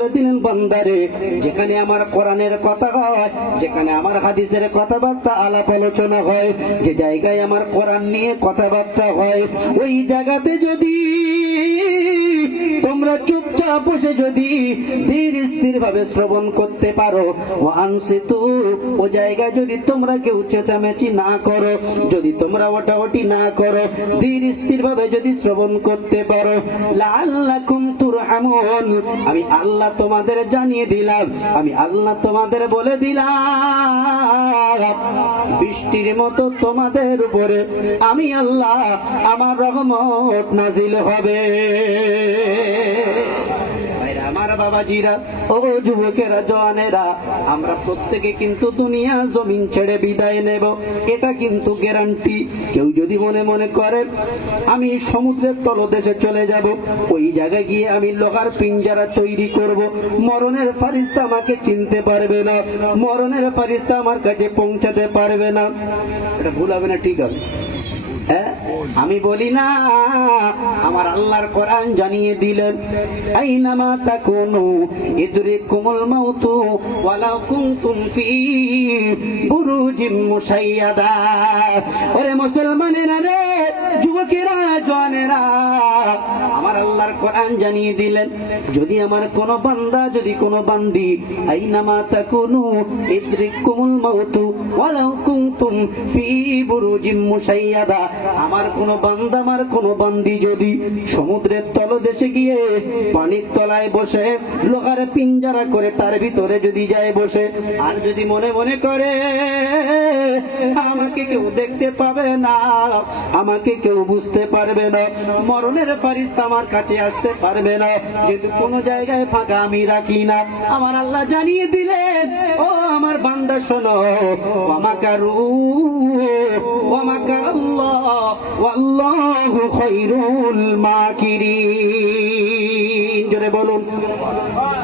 বলে দিলেন, বান্দারে যেখানে আমার কোরআনের কথা হয়, যেখানে আমার হাদিসের কথাবার্তা আলাপ আলোচনা হয়, যে জায়গায় আমার কোরআন নিয়ে কথাবার্তা হয়, ওই জায়গাতে যদি তোমরা চুপচাপ বসে যদি ধীর স্থির ভাবে শ্রবণ করতে পারো, ওয়ানসিতু, ও জায়গায় যদি তোমরা কেউ চেঁচামেচি না করো, যদি তোমরা ওঠাওঠি না করো, ধীর স্থির ভাবে যদি শ্রবণ করতে পারো, লাআল্লাকুম তুরহামুন, আমি আল্লাহ তোমাদের জানিয়ে দিলাম, আমি আল্লাহ তোমাদের বলে দিলাম, বৃষ্টির মতো তোমাদের উপরে আমি আল্লাহ আমার রহমত নাজিল হবে। আমার বাবাজিরা, ও যুবকেরা, জওয়ানেরা, আমরা প্রত্যেকে কিন্তু দুনিয়া জমিন ছেড়ে বিদায় নেব, এটা কিন্তু গ্যারান্টি। কেউ যদি মনে মনে করে আমি সমুদ্রের তলদেশে চলে যাব, ওই জায়গায় গিয়ে আমি লোহার পিঞ্জারা তৈরি করব, মরণের ফারিস্তা আমাকে চিনতে পারবে না, মরণের ফারিস্তা আমার কাছে পৌঁছাতে পারবে না, এটা ভুল হবে না? ঠিক হবে? আমি বলি না, আমার আল্লাহর কোরআন জানিয়ে দিলেন, আইনামা তাকুনু ইদরিকুমুল মাউতু ওয়ালাউ কুনতুম ফি বুরুজিম মুশাইয়াদা। ওরে মুসলমানেরা রে, যুবকেরা, জওয়ানেরা, আমার আল্লাহর কোরআন জানিয়ে দিলেন, যদি আমার কোন বান্দা, যদি কোন বান্দি, আইনামা তাকুনু ইদরিকুমুল মাউতু ওয়ালাউ কুনতুম ফি বুরুজিম মুশাইয়াদা, আমার কোন বান্দা, আমার কোন বান্দি যদি সমুদ্রের তলদেশে গিয়ে পানির তলায় বসে লোহার পিঞ্জারা করে তার ভিতরে যদি যায় বসে, আর যদি মনে মনে করে আমাকে কেউ দেখতে পাবে না, আমাকে কেউ বুঝতে পারবে না, মরণের ফারিস্তা আমার কাছে আসতে পারবে না, কিন্তু কোন জায়গায় ফাঁকা আমি রাখি না, আমার আল্লাহ জানিয়ে দিলেন, ও আমার বান্দা শোনো, ওয়ামাকারু ওয়ামাকারাল্লাহ ওয়াল্লাহু খায়রুল মাকিরিন। জোরে বলুন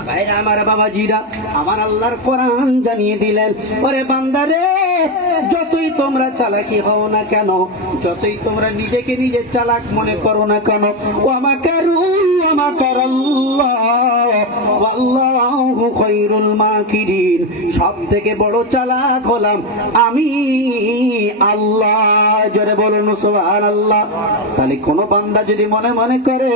ভাইরা, আমার বাবাজিরা, আমার আল্লাহর কোরআন জানিয়ে দিলেন, ওরে বান্দারে, যতই তোমরা চালাকি হও না কেন, যতই তোমরা নিজেকে নিজে চালাক মনে করো না কেন, ওয়ামাকারু ওয়ামাকারাল্লাহ ওয়াল্লাহু খায়রুল মাকিরিন, সব থেকে বড় চালাক হলাম আমি আল্লাহ। জোরে বলুন সুবহানাল্লাহ। তাহলে কোন বান্দা যদি মনে মনে করে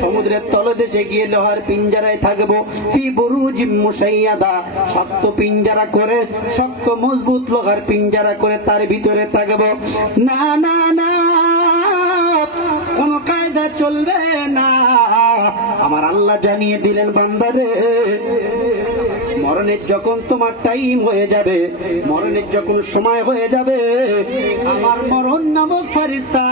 সমুদ্রের তলদেশে গিয়ে লোহার পিঞ্জারায় থাকবো, ফি বুরুজিম মুশাইয়াদা, শক্ত পিঞ্জারা করে, শক্ত মজবুত লোহার পিঞ্জারা করে তার ভিতরে থাকবো, না না না, কোন কায়দা চলবে না। আমার আল্লাহ জানিয়ে দিলেন, বান্দারে, মরণের যখন তোমার টাইম হয়ে যাবে, মরণের যখন সময় হয়ে যাবে, আমার মরণ নামক ফারিস্তা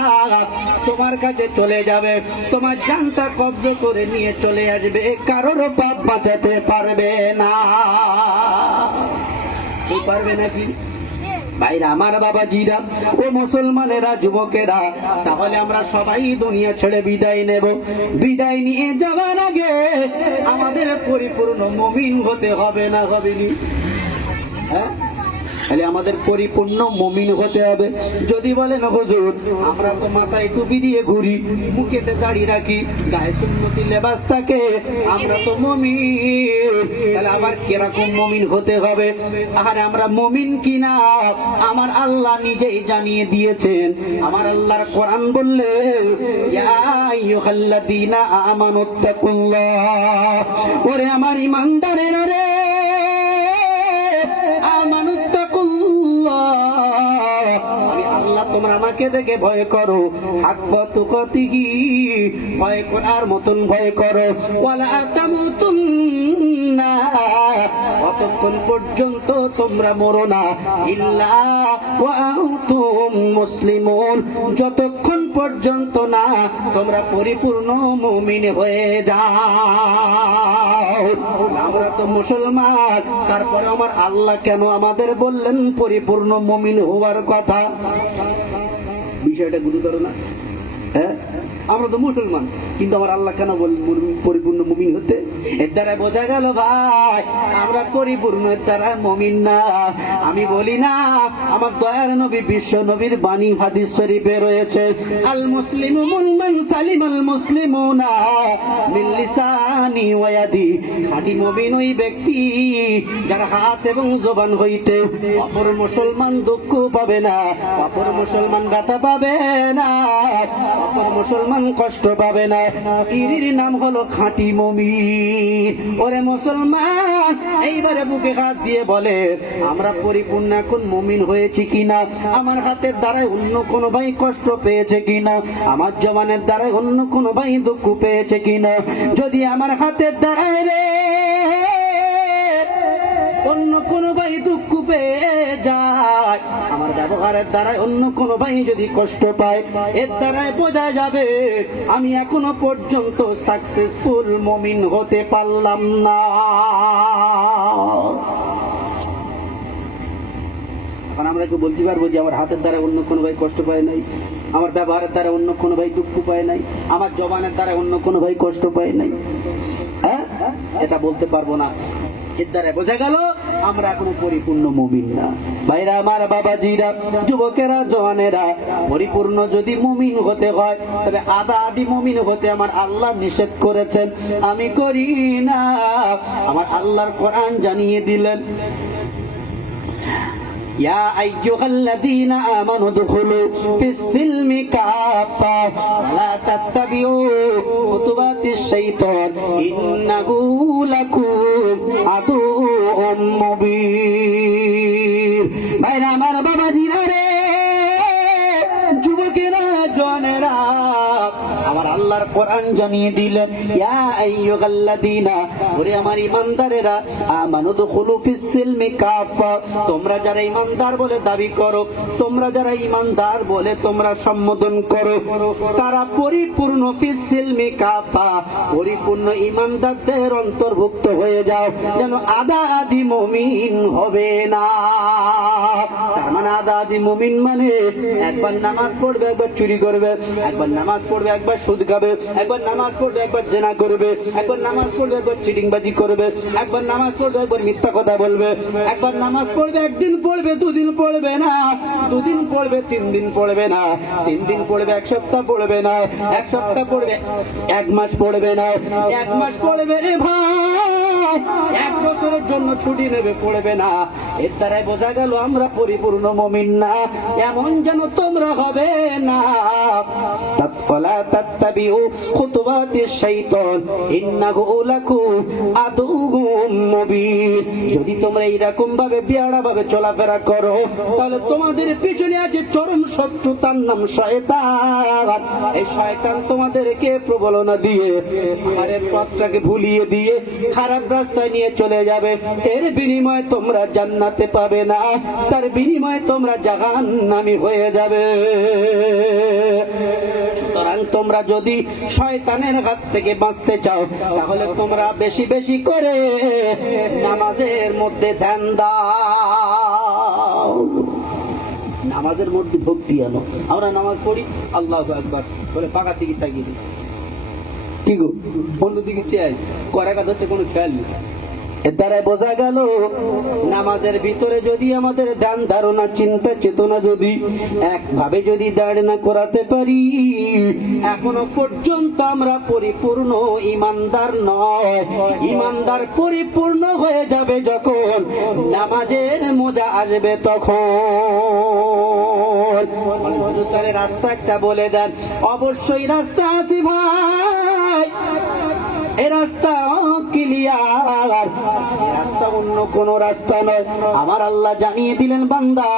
তোমার কাছে চলে যাবে, তোমার জানটা কবজা করে নিয়ে চলে আসবে, কারোর পাপ বাঁচাতে পারবে না। পারবে নাকি ভাইরা, আমার বাবাজিরা, ও মুসলমানেরা, যুবকেরা, তাহলে আমরা সবাই দুনিয়া ছেড়ে বিদায় নেব। বিদায় নিয়ে যাওয়ার আগে আমাদের পরিপূর্ণ মুমিন হতে হবে না? হবেনি? হ্যাঁ, তাহলে আমাদের পরিপূর্ণ মুমিন হতে হবে। যদি বলেন হুজুর আমরা তো মাথায় টুপি দিয়ে ঘুরি, মুখেতে দাড়ি রাখি, গায়ে সুন্নতি লেবাস থাকে, আমরা তো মুমিন, তাহলে আবার কিরকম মুমিন হতে হবে? আর আমরা মুমিন কিনা আমার আল্লাহ নিজেই জানিয়ে দিয়েছেন। আমার আল্লাহর কোরআন বললে, ইয়া আইয়ুহাল্লাযীনা আমানুত্তাকুল্লাহ, ওরে আমার ঈমানদারেরা রে, আমি আল্লাহ, তোমরা আমাকে দেখে ভয় করো, হাক্কা তুকাতিহি, ভয় করার মতন ভয় করো, ওয়ালা তামুতুন্না, ততক্ষণ পর্যন্ত তোমরা মরো না, ইল্লা ওয়া আনতুম মুসলিমুন, যতক্ষণ পর্যন্ত না তোমরা পরিপূর্ণ মুমিন হয়ে যাও। আমরা তো মুসলমান, তারপরে আমার আল্লাহ কেন আমাদের বললেন পরিপূর্ণ মুমিন হওয়ার কথা? বিষয়টা গুরুতর না? হ্যাঁ, আমরা তো মুসলমান, কিন্তু আমার আল্লাহ কেন বলেন পরিপূর্ণ মুমিন হতে? এর দ্বারা বোঝা গেল ভাই আমরা পরিপূর্ণ, এর দ্বারা মুমিন না। আমি বলি না, আমার দয়ার নবী বিশ্ব নবীর বাণী হাদিস শরীফে রয়েছে, আল মুসলিমু মান সালিমাল মুসলিমুনা মিন লিসানি ওয়া ইয়াদি। খাঁটি মুমিন ওই ব্যক্তি যার হাত এবং জবান হইতে অপর মুসলমান দুঃখ পাবে না, অপর মুসলমান ব্যথা পাবে না, অপর মুসলমান কষ্ট পাবে না। এর নাম হলো খাঁটি মুমিন। ওরে মুসলমান, এইবারে বুকে হাত দিয়ে বলে আমরা পরিপূর্ণ এখন মুমিন হয়েছি কিনা? আমার হাতের দ্বারাই অন্য কোন ভাই কষ্ট পেয়েছে কিনা? আমার জবানের দ্বারাই অন্য কোন ভাই দুঃখ পেয়েছে কিনা? যদি আমার হাতের দ্বারাই রে অন্য কোন ভাই দুঃখ পেয়ে যায়, আমার ব্যবহারের দ্বারাই অন্য কোন ভাই যদি কষ্ট পায়, এর দ্বারাই বোঝা যাবে আমি এখনো পর্যন্ত সাকসেসফুল মুমিন হতে পারলাম না। এখন আমরা কি বলতে পারবো যে আমার হাতের দ্বারা অন্য কোনো ভাই কষ্ট পায় নাই, আমার ব্যবহারের দ্বারা অন্য কোনো ভাই দুঃখ পায় নাই, আমার জবানের দ্বারা অন্য কোনো ভাই কষ্ট পায় নাই? হ্যাঁ, এটা বলতে পারবো না। এর দ্বারা বোঝা গেল আমরা এখনো পরিপূর্ণ মুমিন না। ভাইরা আমার, বাবাজিরা, যুবকেরা, জওয়ানেরা, পরিপূর্ণ যদি মুমিন হতে হয় তবে আদা আদি মুমিন হতে আমার আল্লাহ নিষেধ করেছেন, আমি করি না। আমার আল্লাহর কোরআন জানিয়ে দিলেন, ইয়া আইয়ুহাল্লাযীনা আমানু দুখুলু ফিস-সিলমি কাফা ওয়ালা তাত্তাবিউ খুতুওয়াতিশ শাইতান ইন্নাহু লাকুম আদুউম মুবিন। ভাইরা আমার, বাবাজিরা রে, যুবকেরা, জওয়ানেরা, আমার আল্লাহর কোরআন জানিয়ে দিলেন, ইয়া আইয়ুহাল্লাযীনা, ওরে আমার ঈমানদারেরা, আমানু দুখুলু ফিস-সিলমি কাফা, তোমরা যারা ঈমানদার বলে দাবি করো, তোমরা যারা ঈমানদার বলে তোমরা সম্বোধন করো, তারা পরিপূর্ণ ফিস-সিলমি কাফা, পরিপূর্ণ ঈমানদারদের অন্তর্ভুক্ত হয়ে যাও, যেন আদা আদি মুমিন হবে না। তার মানে আদা আদি মুমিন মানে একবার নামাজ পড়বে, একবার চুরি করবে, একবার নামাজ পড়বে, একবার সুদ খাবে, একবার নামাজ পড়বে, একবার জেনা করবে, একবার নামাজ পড়বে, একবার চিটিংবাজি করবে, একবার নামাজ পড়বে, একবার মিথ্যা কথা বলবে, একবার নামাজ পড়বে, একদিন পড়বে, দুদিন পড়বে না, দুদিন পড়বে, 3 দিন পড়বে না, 3 দিন পড়বে, 1 সপ্তাহ পড়বে না, 1 সপ্তাহ পড়বে, 1 মাস পড়বে না, 1 মাস পড়বে রে ভাই, 1 বছরের জন্য ছুটি নেবে, পড়বে না। এর দ্বারাই বোঝা গেল আমরা পরিপূর্ণ মুমিন না। এমন যেন তোমরা হবে না। ওয়ালা তাত্তাবিউ খুতুওয়াতিশ শাইতান ইন্নাহু লাকুম আদুউম মুবিন। যদি তোমরা এইরকম ভাবে বেয়াড়া ভাবে চলাফেরা করো, তাহলে তোমাদের পিছনে আছে চরম শত্রু, তার নাম শয়তান। এই শয়তান তোমাদেরকে প্রবলনা দিয়ে আরে পথটাকে ভুলিয়ে দিয়ে খারাপ রাস্তায় নিয়ে চলে যাবে। এর বিনিময়ে তোমরা জান্নাতে পাবে না, তার বিনিময়ে তোমরা জাহান্নামী হয়ে যাবে। সুতরাং তোমরা যদি শয়তানের হাত থেকে বাঁচতে চাও, তাহলে তোমরা বেশি বেশি করে নামাজের মধ্যে ধ্যান দাও, নামাজের মধ্যে ভক্তি আনো। আমরা নামাজ পড়ি, আল্লাহু আকবার বলে পাকার দিকে তাকিয়ে দিচ্ছি, কি গো অন্যদিকে চেয়ে করা কাজ হচ্ছে, কোনো খেয়াল নেই। এর দ্বারা বোঝা গেল নামাজের ভিতরে যদি আমাদের ধ্যান ধারণা চিন্তা চেতনা যদি একভাবে যদি দাঁড় না করাতে পারি, এখনো পর্যন্ত আমরা পরিপূর্ণ ইমানদার নয়। ইমানদার পরিপূর্ণ হয়ে যাবে যখন নামাজের মজা আসবে তখন। তাহলে রাস্তা একটা বলে দেন, অবশ্যই রাস্তা আছে ভাই, এই রাস্তা ক্লিয়ার, রাস্তা অন্য কোন রাস্তা নয়। আমার আল্লাহ জানিয়ে দিলেন, বান্দা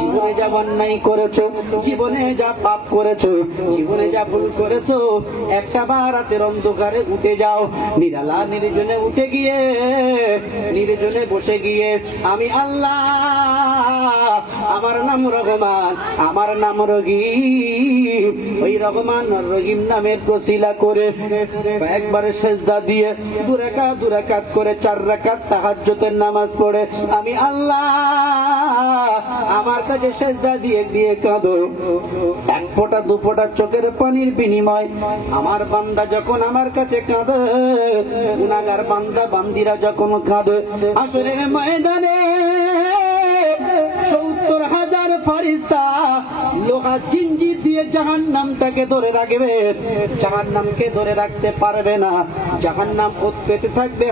জীবনে যা অন্যায় করেছো, জীবনে যা পাপ করেছো, জীবনে যা ভুল করেছো, একটা বার রাতের অন্ধকারে উঠে যাও, নিরালা নির্জনে উঠে গিয়ে নির্জনে বসে গিয়ে আমি আল্লাহ, আমার নাম রহমান, আমার নাম রহিম, ওই রহমান আর রহিম নামের ওসিলা করে একবারে সেজদা দিয়ে 2 রাকাত করে 4 রাকাত তাহাজ্জুদের নামাজ পড়ে আমি আল্লাহ আমার কাছে সেজদা দিয়ে দিয়ে কাঁদো, এক ফোঁটা দু ফোঁটা চোখের পানির বিনিময় আমার বান্দা যখন আমার কাছে কাঁদে, গুনাহগার বান্দা বান্দিরা যখন কাঁদে, আসরের ময়দানে 70,000 ফারিস্তা লোহা জিঞ্জির দিয়ে জাহান্নামটাকে ধরে রাখবে, জাহান্নামকে ধরে রাখতে পারবে না, জাহান্নাম পেতে থাকবে।